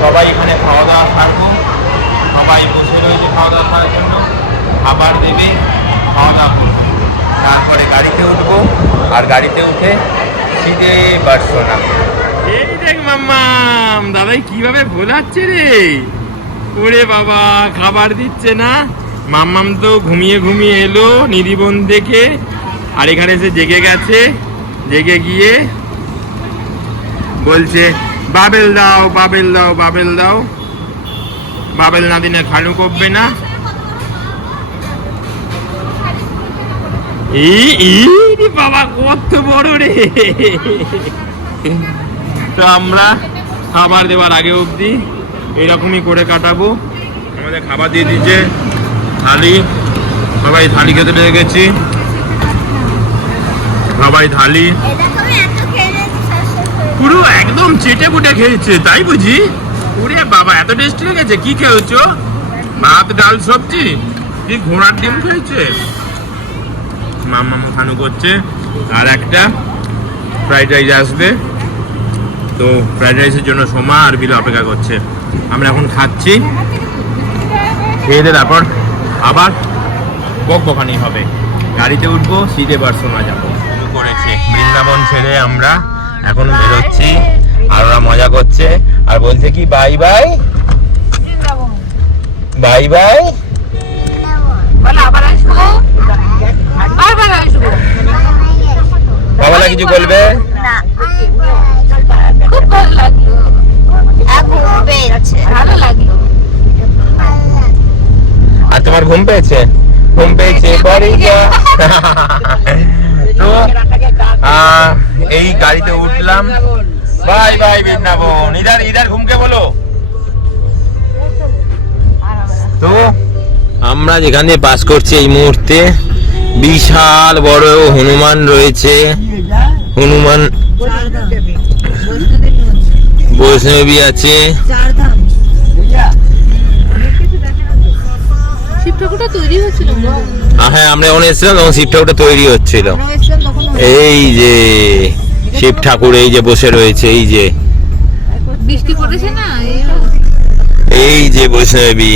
সবাই এখানে খাওয়া দাওয়া থাকবো, সবাই বসে রয়েছে খাওয়া দাওয়া করার জন্য। খাবার দেবে, খাওয়া দাওয়া করবো, তারপরে গাড়িতে উঠবো। আর গাড়িতে উঠে সিধে বার্সোনা। এই দেখ মাম্মাম, দাদাই কিভাবে ভোলাচ্ছে রে। ওরে বাবা, খাবার দিচ্ছে না। মাম্মাম তো ঘুমিয়ে ঘুমিয়ে এলো নিধিবন থেকে, আর এখানে এসে জেগে গেছে। জেগে গিয়ে বলছে বাবেল দাও, বাবেল দাও, বাবেল দাও। বাবেল না দিনে খানু করবে না। বাবা কত বড় রে। তো আমরা খাবার দেওয়ার আগে অবধি এরকমই করে কাটাবো। আমাদের খাবার দিয়ে দিচ্ছে থালি, সবাই থালি খেতে পেয়ে গেছি। সবাই থালি পুরো একদম চেটে পুটে খেয়েছে, তাই বুঝি? ওরে বাবা, এত টেস্টি লেগেছে। কি খেয়েছো? ভাত, ডাল, সবজি, কি ঘোড়ার ডিম খেয়েছে। মাম্মা খানু করছে। আর একটা ফ্রাইড রাইস আসবে, তো ফ্রাইড রাইসের জন্য সোমা আর বিল অপেক্ষা করছে। আমরা এখন খাচ্ছি, খেয়ে দিয়ে তারপর আবার বকবকানি হবে। গাড়িতে উঠবো, সিধে বার্সোনা যাবো। শুরু করেছে বৃন্দাবন ছেড়ে আমরা এখন বেরোচ্ছি। আর ওরা মজা করছে আর বলছে কি বাই বাই বাই বাই। বাবালা কিছু বলবে? খুব ভালো লাগলো, ভালো লাগলো। আর তোমার ঘুম পেয়েছে? ঘুম পেয়েছে বাড়ি যা। তো এই গাড়িতে উঠলাম। Bye bye Vrindavan. ইধার ইধার ঘুমকে বলো। তো আমরা যেখান দিয়ে পাস করছি এই মুহূর্তে বিশাল বড় হনুমান রয়েছে। হনুমান বৈষ্ণবী আছে। শিব ঠাকুরটা তৈরি হচ্ছিল। হ্যাঁ, আমরা যখন এসেছিলাম তখন শিব ঠাকুরটা তৈরি হচ্ছিল। এই যে শিব ঠাকুর এই যে বসে রয়েছে, এই যে বৃষ্টি পড়েছে না, এই যে বৈষ্ণবী,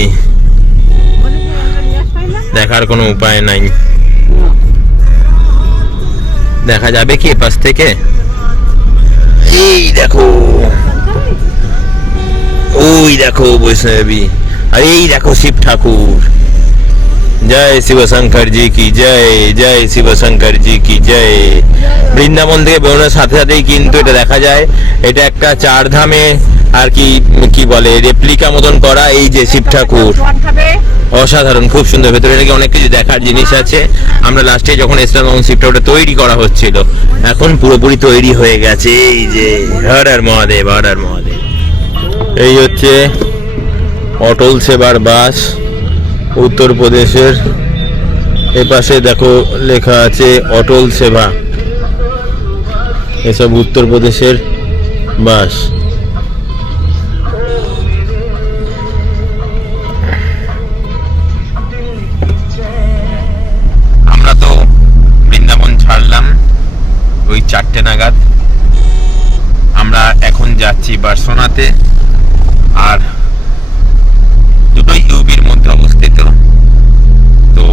দেখার কোনো উপায় নাই। দেখা যাবে কি পাশ থেকে? এই দেখো, ওই দেখো বৈষ্ণবী, আর এই দেখো শিব ঠাকুর। জয় শিব শঙ্কর জি কি জয়, জয় শিব শঙ্কর জি কি জয়। বৃন্দাবন থেকে বেরোনোর সাথে সাথেই কিন্তু এটা দেখা যায়। এটা একটা চার ধামে আর কি কি বলে রেপ্লিকা মতন করা এই যে শিব ঠাকুর, অসাধারণ, খুব সুন্দর। ভেতরে নাকি অনেক কিছু দেখার জিনিস আছে। আমরা লাস্টে যখন এসলাম তখন শিব ঠাকুরটা তৈরি করা হচ্ছিল, এখন পুরোপুরি তৈরি হয়ে গেছে। এই যে হর হর মহাদেব, হর হর মহাদেব। এই হচ্ছে অটল সেবার বাস উত্তরপ্রদেশের। এ পাশে দেখো লেখা আছে অটল সেবা, এসব উত্তরপ্রদেশের বাস। আমরা তো বৃন্দাবন ছাড়লাম ওই 4টে নাগাদ। আমরা এখন যাচ্ছি বার্সোনাতে, আর দুটোই ইউপির মধ্যে অবস্থিত। তো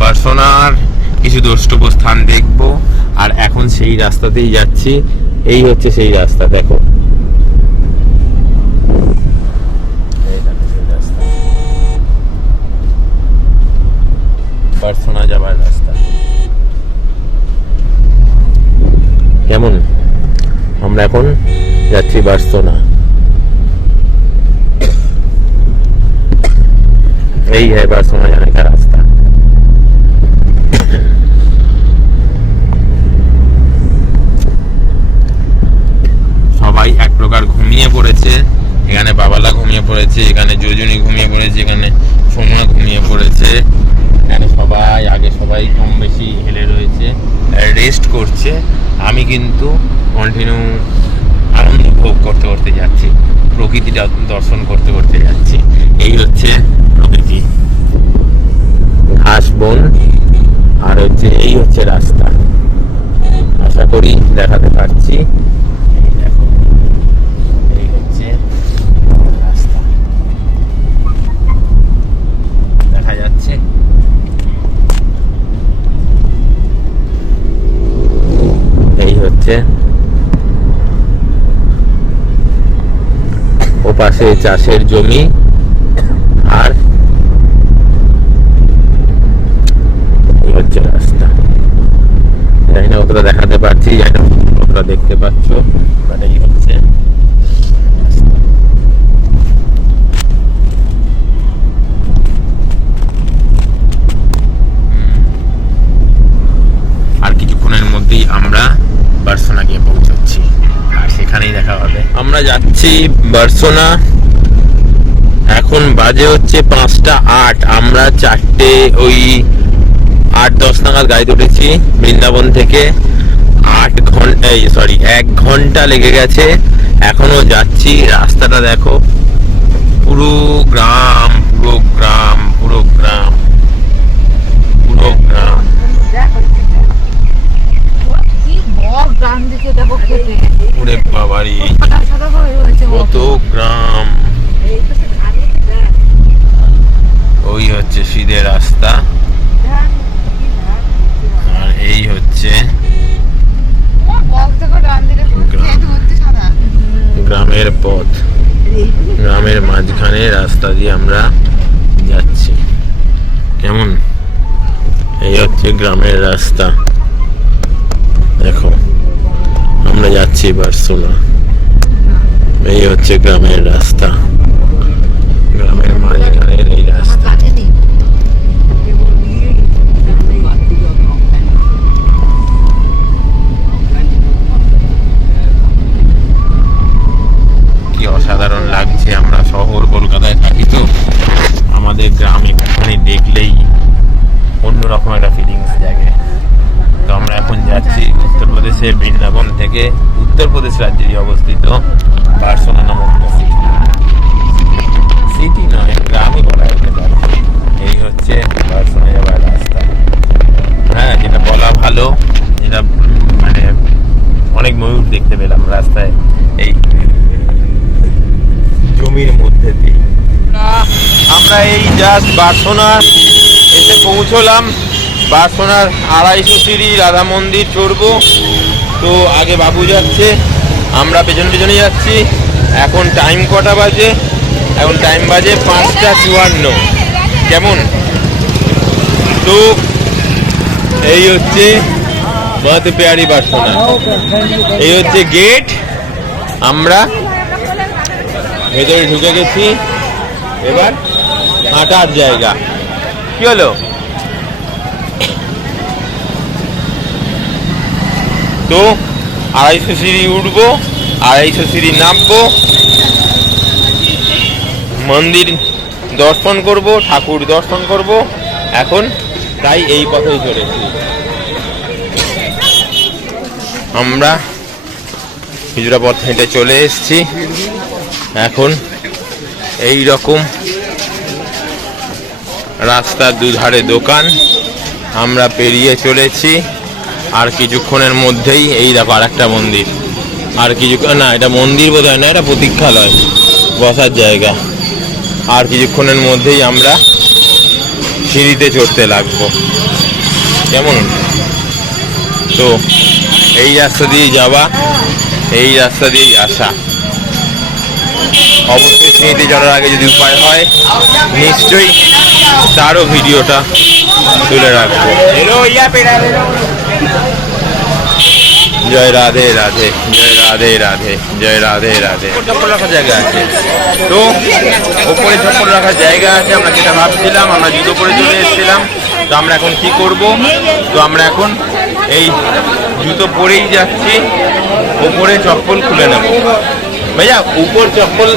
বার্সোনার কিছু দ্রষ্টব্য স্থান দেখব, আর এখন সেই রাস্তাতেই যাচ্ছি। এই হচ্ছে সেই রাস্তা, দেখো বার্সোনা যাবার রাস্তা। কেমন? আমরা এখন যাচ্ছি বার্সোনা। এই है बार्सिलोना जाने का रास्ता। সবাই এক প্রকার ঘুমিয়ে পড়েছে। এখানে বাবালা ঘুমিয়ে পড়েছে, এখানে যোজনী ঘুমিয়ে পড়েছে, এখানে সোমা ঘুমিয়ে পড়েছে। এখানে সবাই আগে সবাই কম বেশি হেলে রয়েছে, রেস্ট করছে। আমি কিন্তু কন্টিনিউ আনন্দ ভোগ করতে করতে যাচ্ছি, প্রকৃতিটা দর্শন করতে করতে যাচ্ছি। এই হচ্ছে প্রকৃতি, ঘাস বন, আর হচ্ছে এই হচ্ছে রাস্তা। আশা করি দেখাতে পারছি। এই দেখো, এই হচ্ছে রাস্তা, দেখা যাচ্ছে। এই হচ্ছে ওপাশে চাষের জমি, আর এই হচ্ছে রাস্তা। জানি না অতটা দেখাতে পারছি, জানি না অতটা দেখতে পাচ্ছ, বাট এই হচ্ছে। আর কিছুক্ষণের মধ্যেই আমরা বার্সোনা গিয়ে পৌঁছচ্ছি, আর সেখানেই দেখা হবে। আমরা যাচ্ছি বার্সোনা। এখন বাজে হচ্ছে 5টা 8। আমরা 4টে ওই 8-10 নাগাদ গাড়িতে উঠেছি বৃন্দাবন থেকে। 1 ঘন্টা লেগে গেছে, এখনো যাচ্ছি। রাস্তাটা দেখো, পুরো গ্রাম, পুরো গ্রাম, পুরো গ্রাম, পুরো গ্রাম। ওরে বাবারি, কত গ্রাম। ওই হচ্ছে সিধে রাস্তা, আর এই হচ্ছে গ্রামের পথ। গ্রামের মাঝখানে রাস্তা দিয়ে আমরা যাচ্ছি। কেমন? এই হচ্ছে গ্রামের রাস্তা, দেখো আমরা যাচ্ছি বার্সোনা। এই হচ্ছে গ্রামের রাস্তা, গ্রামের মাঝখানের এই রাস্তা। কি অসাধারণ লাগছে। আমরা শহর কলকাতায় থাকি, তো আমাদের গ্রাম একটুখানি দেখলেই অন্যরকম একটা ফিলিংস জাগে। তো আমরা এখন যাচ্ছি উত্তরপ্রদেশের বৃন্দাবন থেকে উত্তরপ্রদেশ রাজ্যে অবস্থিত বার্সোনা নামক সিটি নয়, গ্রামই বলা যেতে পারে। এই হচ্ছে বার্সোনা যাওয়ার রাস্তা। হ্যাঁ, যেটা বলা ভালো, যেটা মানে অনেক ময়ূর দেখতে পেলাম রাস্তায় এই জমির মধ্যে দিয়ে। আমরা এই জাস্ট বাসনা এসে পৌঁছলাম। বাসনার 250 সিঁড়ি রাধা মন্দির চড়বো। তো আগে বাবু যাচ্ছে, আমরা পেছন পেছনে যাচ্ছি। এখন টাইম কটা বাজে? এখন টাইম বাজে 5:54। কেমন? তো এই হচ্ছে বহুত প্যারি বাসনা, এই হচ্ছে গেট। আমরা ভেতরে ঢুকে গেছি, এবার হাঁটার জায়গা। কি হলো? তো 250 সিঁড়ি উঠবো, 250 সিঁড়ি নামবো, মন্দির দর্শন করব, ঠাকুর দর্শন করব। এখন তাই এই পথেই চলেছি আমরা। কিছুটা পথ হেঁটে চলে এসেছি। এখন এই রকম রাস্তার দুধারে দোকান আমরা পেরিয়ে চলেছি। আর কিছুক্ষণের মধ্যেই এই দেখো আরেকটা মন্দির। আর কিছুক্ষণ না, এটা মন্দির বোধ হয় না, এটা প্রতীক্ষালয়, বসার জায়গা। আর কিছুক্ষণের মধ্যেই আমরা সিঁড়িতে চড়তে লাগবো। কেমন? তো এই রাস্তা দিয়ে যাওয়া, এই রাস্তা দিয়েই আসা। অবশ্যই সিঁড়িতে চড়ার আগে যদি উপায় হয় নিশ্চয়ই তারও ভিডিওটা তুলে রাখবো। জয় রাধে রাধে, জয় রাধে রাধে, জয় রাধে রাধে। চপ্পল রাখার জায়গা আছে, তো ওপরে চপ্পল রাখার জায়গা আছে। আমরা যেটা ভাবছিলাম, আমরা জুতো পরে চলে এসেছিলাম। তো আমরা এখন কি করব? তো আমরা এখন এই জুতো পরেই যাচ্ছি, ওপরে চপ্পল খুলে নেব। ভাইয়া উপর চপ্পল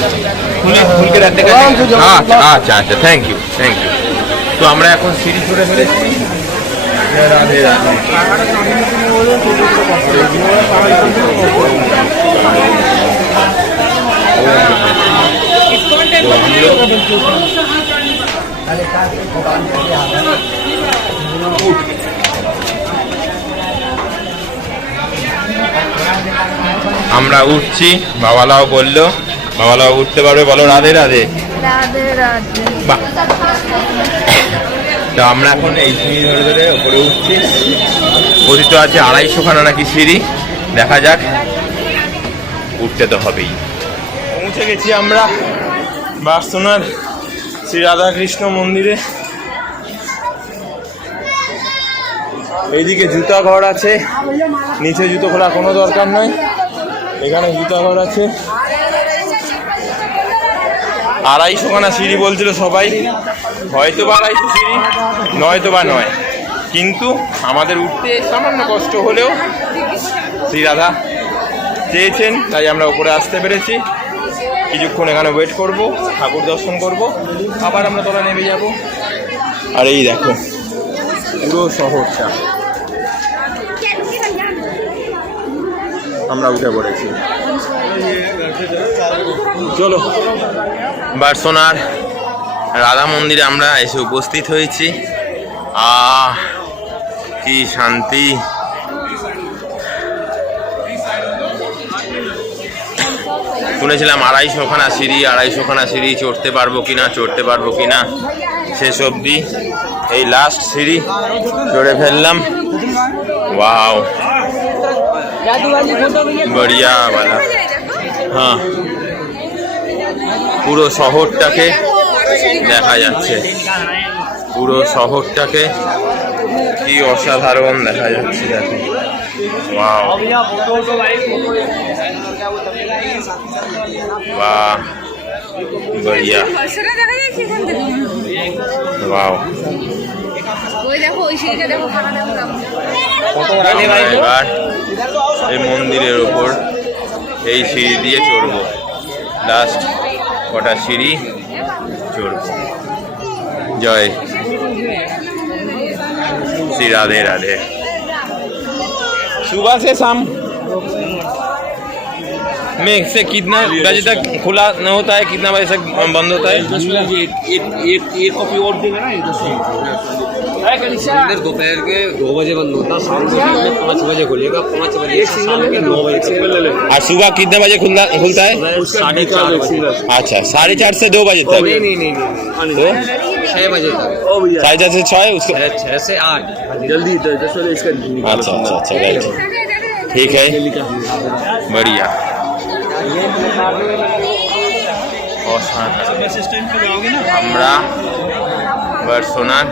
খুলকে রাখতে গেছে। আচ্ছা আচ্ছা, থ্যাংক ইউ থ্যাংক ইউ। তো আমরা এখন সিঁড়ি চড়ে ফেলেছি। রাধে রাধে। আমরা উঠছি, বাবালাও বললো, বাবালাও উঠতে পারবে, বলো রাধে রাধে। রাধে রাধে। বাহ। তো আমরা এখন এই সিঁড়ি ধরে ধরে উপরে উঠছি। কথিত আছে 250 খানা নাকি সিঁড়ি, দেখা যাক। উঠতে তো হবেই। পৌঁছে গেছি আমরা বাসনার শ্রী রাধাকৃষ্ণ মন্দিরে। এইদিকে জুতা ঘর আছে, নিচে জুতো খোলার কোনো দরকার নয়, এখানে জুতা ঘর আছে। 250 খানা সিঁড়ি বলছিল সবাই, হয়তো বা 250 সিঁড়ি, নয়তো বা নয়। কিন্তু আমাদের উঠতে সামান্য কষ্ট হলেও শ্রী রাধা চেয়েছেন, তাই আমরা উপরে আসতে পেরেছি। কিছুক্ষণ এখানে ওয়েট করব, ঠাকুর দর্শন করব, আবার আমরা তোরা নেমে যাব। আর এই দেখো পুরো শহরটা আমরা উঠে পড়েছি। চলো, বার্সোনার রাধা মন্দিরে আমরা এসে উপস্থিত হয়েছি। কি শান্তি! শুনেছিলাম 250 খানা সিঁড়ি, 250 খানা সিঁড়ি চড়তে পারবো কিনা, শেষ অবধি এই লাস্ট সিঁড়ি চড়ে ফেললাম। ওয়াও, বড়িয়া বালা। হ্যাঁ, পুরো শহরটাকে দেখা যাচ্ছে, পুরো শহরটাকে কি অসাধারণ দেখা যাচ্ছে। দেখো, ওয়াও, বাহ, বড়িয়া, ওয়াও। এবার এই মন্দিরের ওপর এই সিঁড়ি দিয়ে চড়বো, লাস্ট কটা সিঁড়ি চড়বো। জয় श्री राधे राधे। सुबह से शाम में से कितना बजे तक खुला न होता है, कितना बजे तक बंद होता है? एक कॉपी और देगा ना, मंदिर दोपहर के 2 बजे बंद होता, शाम को 5 बजे खुलेगा, 5 बजे से शाम के 9 बजे तक। और सुबह कितने बजे खुलता है? 4:30 बजे। अच्छा, 4:30 से 2 बजे तक। नहीं, तो 6 बजे तक। 4:30 से 6 उसको। 6 से 8 जल्दी। अच्छा, राइट, ठीक है, बढ़िया। আমরা বার্সেলোনার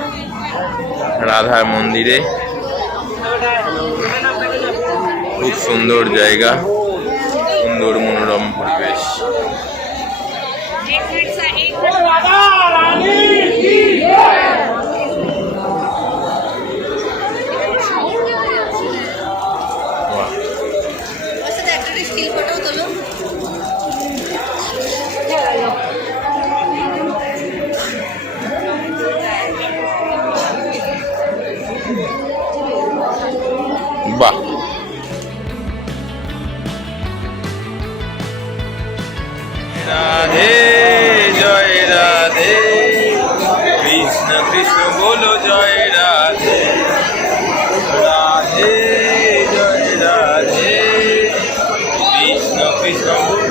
রাধার মন্দিরে, খুব সুন্দর জায়গা, সুন্দর মনোরম পরিবেশ। বাহ, রাধে জয় রাধে, কৃষ্ণ কৃষ্ণ বলো জয় রাধে, রাধে জয় রাধে, কৃষ্ণ কৃষ্ণ বলো।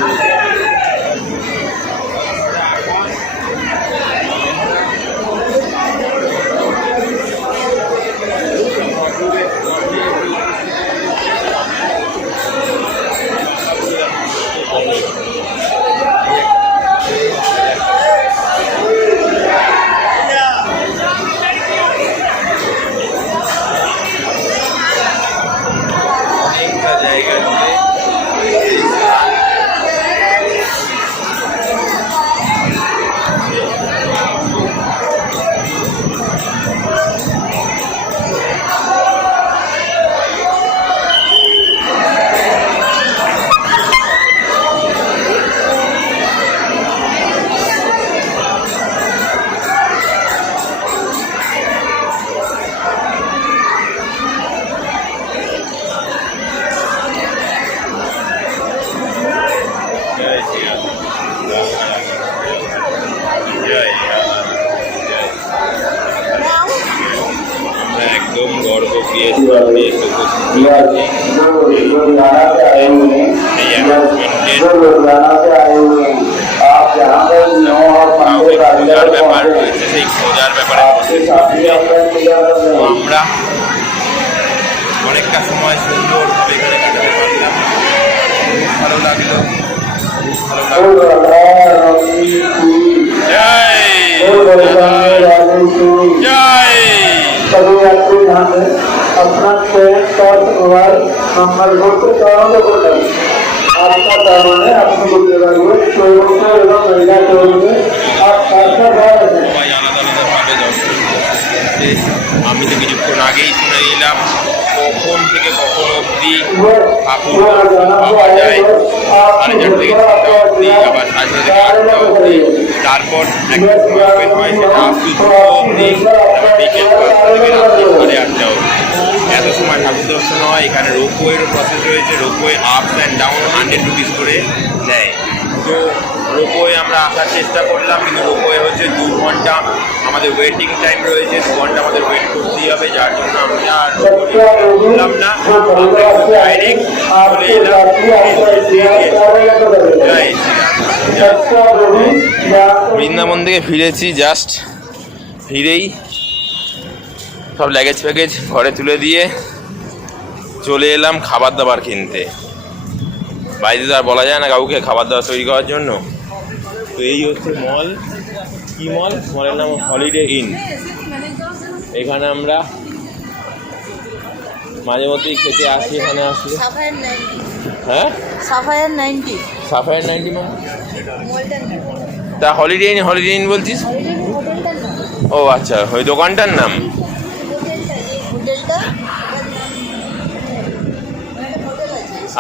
একদম গর্ব দিয়ে খোঁজার ব্যাপার রয়েছে, সেই খোঁজার ব্যাপারে আমরা অনেকটা সময় সুন্দরভাবে এখানে কাটাতে পারলাম। খুব ভালো লাগলো, খুব ভালো লাগলো। জয় জয়। सभी यात्री ध्यान दें, अपना ट्रेन का मोबाइल नंबर को चौरानवे को करें। आपका सामान है अपनी बुकिंग शोरूम से एवं महिला शोरूम में आप खासकर ध्यान रखें। সবাই আলাদা আলাদাভাবে দর্শন করতে। আমি তো কিছুক্ষণ আগেই শুনে নিলাম কখন থেকে কখন অবধি ঠাকুর পাওয়া যায়, 4:30 থেকে 6টা অবধি, আবার 7:30 থেকে 8টা অবধি, তারপর একটা সময় ওপেন হয় সেটা আপ টু 2 অবধি, তারপর বিকেল 5টা থেকে রাত্রি 8:30 অবধি। এত সময় ঠাকুর দর্শন হয়। এখানে রোপওয়েরও প্রসেস রয়েছে, ropeway ups and down 100 rupees করে নেয়। তো রোপওয়ে আমরা আসার চেষ্টা করলাম, কিন্তু রোপওয়ে হচ্ছে 2 ঘন্টা আমাদের ওয়েটিং টাইম রয়েছে, 2 ঘন্টা আমাদের ওয়েট করতেই হবে, যার জন্য আমরা আর করলাম না, ডাইরেক্ট চলে এলাম। বৃন্দাবন থেকে ফিরেছি, জাস্ট ফিরেই সব লাগেজ ফ্যাগেজ ঘরে তুলে দিয়ে চলে এলাম খাবার দাবার কিনতে। বাড়িতে তো আর বলা যায় না কাউকে খাবার দাবার তৈরি করার জন্য। তো এই হচ্ছে মল। কি মল? মলের নাম হলিডে ইন। এখানে আমরা মাঝে মধ্যেই খেতে আসি, এখানে আসলে। হ্যাঁ, সাফায়ার 90 সাফায়ার 90 মানে তা হলিডে ইন বলছিস? ও আচ্ছা, ওই দোকানটার নাম।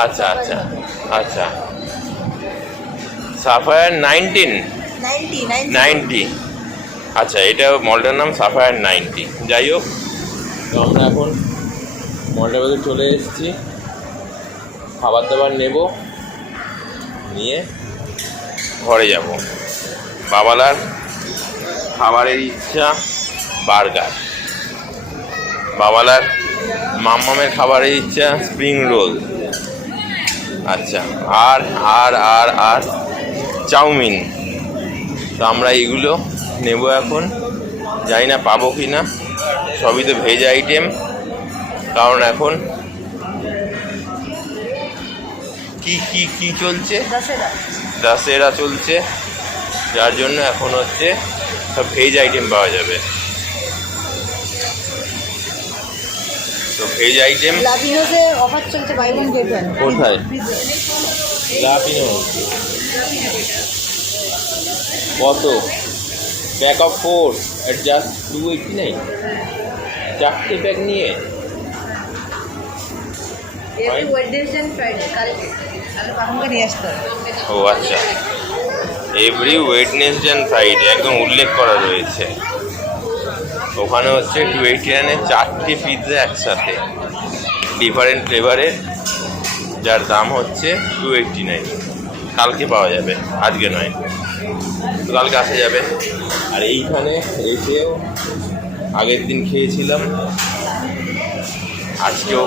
আচ্ছা আচ্ছা আচ্ছা, সাফায়ার 90। আচ্ছা, এটা মলটার নাম সাফায়ার 90। যাই হোক, তো আমরা এখন মলটার ভেতরে চলে এসেছি, খাবার দাবার নেব, নিয়ে ঘরে যাব। বাবালার খাবারের ইচ্ছা বার্গার, বাবালার মাম্মামের খাবারের ইচ্ছা স্প্রিং রোল, আচ্ছা, আর আর আর আর চাউমিন। তো আমরা এগুলো নেব এখন, জানি না পাবো কি না, সবই তো ভেজ আইটেম, কারণ এখন কি কি কি চলছে, দশেরা চলছে, যার জন্য এখন হচ্ছে সব ভেজ আইটেম পাওয়া যাবে। তো ভেজ আইটেম লাভিনোসে অফার চলছে, বাই ওয়ান গেট ওয়ান। কোথায়? লাপিনো কত? প্যাক অফ 4 এট জাস্ট 289, 4টে প্যাক নিয়ে। এভরি ওয়েডনেসডে এন্ড ফ্রাইডে, কালকে কাকুকে নিয়ে আসতে হবে। ও আচ্ছা, এভরি ওয়েডনেসডে অ্যান্ড ফ্রাইডে একদম উল্লেখ করা রয়েছে। ওখানে হচ্ছে 289-এ 4টে পিৎজা একসাথে, ডিফারেন্ট ফ্লেভারের, যার দাম হচ্ছে 289। কালকে পাওয়া যাবে, আজকে নয়, তো কালকে আসা যাবে। আর এইখানে এসেও আগের দিন খেয়েছিলাম, আজকেও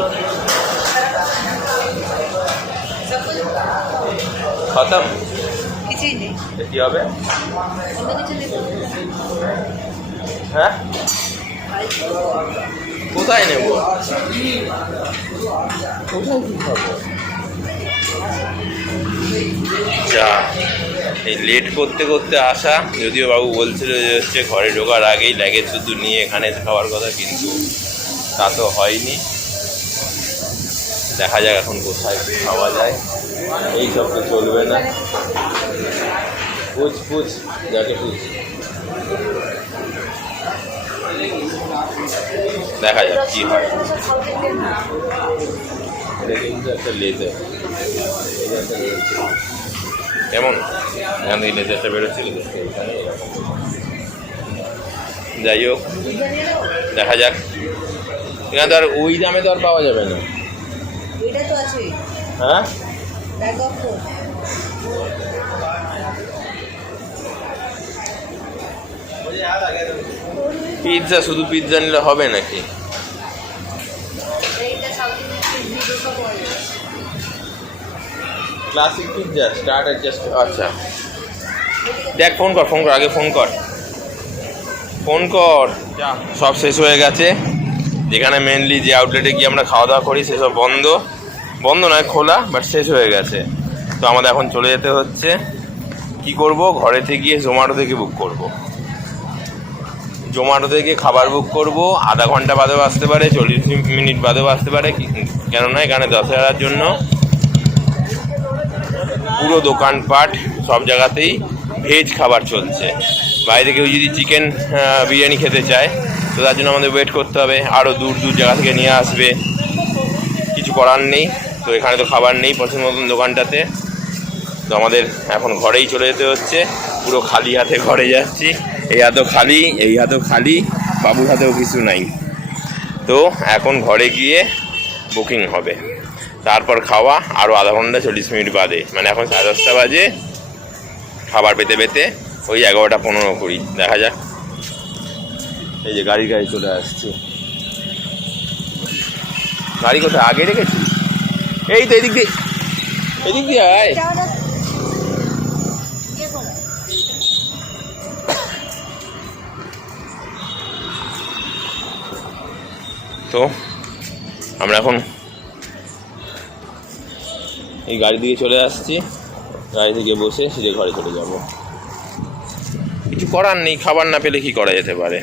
খতম। কিছুই নেই, কি হবে? অন্য কিছু নেই। হ্যাঁ, কোথায় নেব? কোথায় কি খাবো? যা, এই লেট করতে করতে আসা, যদিও বাবু বলছিল যে হচ্ছে ঘরে ঢোকার আগেই লাগেজ শুধু নিয়ে এখানে খাওয়ার কথা, কিন্তু তা তো হয়নি। দেখা যাক এখন কোথায় খাওয়া যায়, এই সব তো চলবে না। পুছ যাকে পুছ, দেখা যাক কি হয়। এটা কিন্তু একটা লেজার, কেমন এখান থেকে লেজারটা বেরোচ্ছিল, যাই হোক দেখা যাক। এখানে তো আর ওই দামে তো আর পাওয়া যাবে না। এটা তো আছে, হ্যাঁ, ব্যাগ অফ 4। পিৎজা, শুধু পিৎজা নিলে হবে নাকি? এইটা সাউথ ইন্ডিয়ান ডোসা পাওয়া যায়। ক্লাসিক পিৎজা স্টার্ট এট জাস্ট, আচ্ছা দেখ, ফোন কর, আগে ফোন কর। সব শেষ হয়ে গেছে। যেখানে মেনলি যে আউটলেটে গিয়ে আমরা খাওয়া দাওয়া করি সেসব বন্ধ নয়, খোলা, বাট শেষ হয়ে গেছে। তো আমাদের এখন চলে যেতে হচ্ছে। কি করব? ঘরে থেকে গিয়ে জোম্যাটো থেকে বুক করব। জোম্যাটো থেকে খাবার বুক করব, আধা ঘন্টা বাদেও আসতে পারে, 40 মিনিট বাদেও আসতে পারে, কেননা এখানে দশেরার জন্য পুরো দোকানপাট সব জায়গাতেই ভেজ খাবার চলছে। বাইরে কেউ যদি চিকেন বিরিয়ানি খেতে চায় তো তার জন্য আমাদের ওয়েট করতে হবে, আরও দূর জায়গা থেকে নিয়ে আসবে, কিছু করার নেই। তো এখানে তো খাবার নেই পছন্দ মতন দোকানটাতে, তো আমাদের এখন ঘরেই চলে যেতে হচ্ছে। পুরো খালি হাতে ঘরে যাচ্ছি, এই হাতও খালি, বাবুর হাতেও কিছু নাই। তো এখন ঘরে গিয়ে বুকিং হবে, তারপর খাওয়া আরও আধা ঘন্টা 40 মিনিট বাদে, মানে এখন 10:30 বাজে। খাবার পেতে ওই 11:15 করি, দেখা যাক। এই যে গাড়ি চলে আসছে। গাড়ি কোথায় আগে রেখেছি? এই তো এদিক দিয়ে আয়। তো আমরা এখন এই গাড়ি দিকে চলে আসছি, গাড়ি থেকে বসে সিধে ঘরে চলে যাব। কিছু করার নেই, খাবার না পেলে কি করা যেতে পারে।